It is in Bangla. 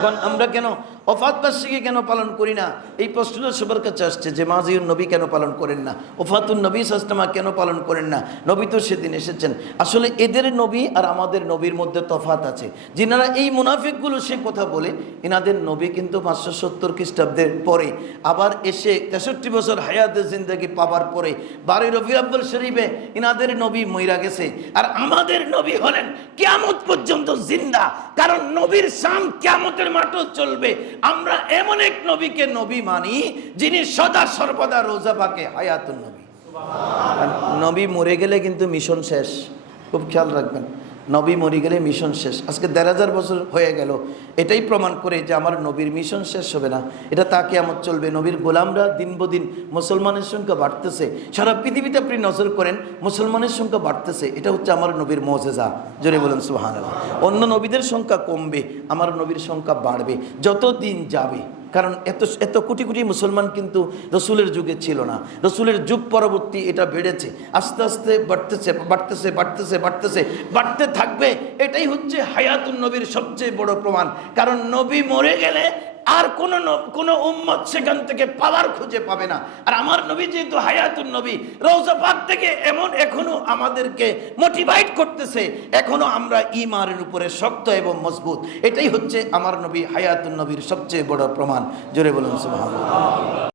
এখন আমরা কেন ওফাত বার্ষিকী কেন পালন করি না? এই প্রশ্নটা সবার কাছে আসছে যে মাজিউন নবী কেন পালন করেন না, ওফাতুন নবী সাল্লাল্লাহু কেন পালন করেন না? নবী তো সেদিন এসেছেন। আসলে এদের নবী আর আমাদের নবীর মধ্যে তফাত আছে। যিনারা এই মুনাফিকগুলো সে কথা বলে, এনাদের নবী কিন্তু 570 খ্রিস্টাব্দের পরে আবার এসে 63 বছর হায়াতে জিন্দেগি পাবার পরে 12 রবিউল আউয়াল শরীফে এনাদের নবী মইরা গেছে। আর আমাদের নবী হলেন কিয়ামত পর্যন্ত জিন্দা, কারণ নবীর শান কিয়ামতের মাঠেও চলবে। আমরা এমন এক নবীকে নবী মানি যিনি সদা সর্বদা রোজা পাকে হায়াতুন নবী। নবী মরে গেলে কিন্তু মিশন শেষ, খুব খেয়াল রাখবেন। নবী মরে গেলে মিশন শেষ। আজকে 1500 বছর হয়ে গেল, এটাই প্রমাণ করে যে আমার নবীর মিশন শেষ হবে না, এটা তা কিয়ামত চলবে। নবীর গোলামরা দিন বদিন মুসলমানের সংখ্যা বাড়তেছে, সারা পৃথিবীতে আপনি নজর করেন মুসলমানের সংখ্যা বাড়তেছে। এটা হচ্ছে আমার নবীর মুজিজা। জোরে বলেন সুবহানাল্লাহ। অন্য নবীদের সংখ্যা কমবে, আমার নবীর সংখ্যা বাড়বে যত দিন যাবে। কারণ এত কোটি কোটি মুসলমান কিন্তু রসুলের যুগে ছিল না, রসুলের যুগ পরবর্তী এটা বেড়েছে, আস্তে আস্তে বাড়তেছে বাড়তেছে বাড়তেছে বাড়তেছে, বাড়তে থাকবে। এটাই হচ্ছে হায়াতুন নবীর সবচেয়ে বড় প্রমাণ। কারণ নবী মরে গেলে আর কোনো উম্মত সেখান থেকে পাওয়ার খুঁজে পাবে না। আর আমার নবী যেহেতু হায়াতুন নবী, রওজা পাক থেকে এমন এখনো আমাদেরকে মোটিভেট করতেছে, এখনো আমরা ঈমানের উপরে শক্ত এবং মজবুত। এটাই হচ্ছে আমার নবী হায়াতুন নবীর সবচেয়ে বড় প্রমাণ। জোরে বলুন সুবহানাল্লাহ।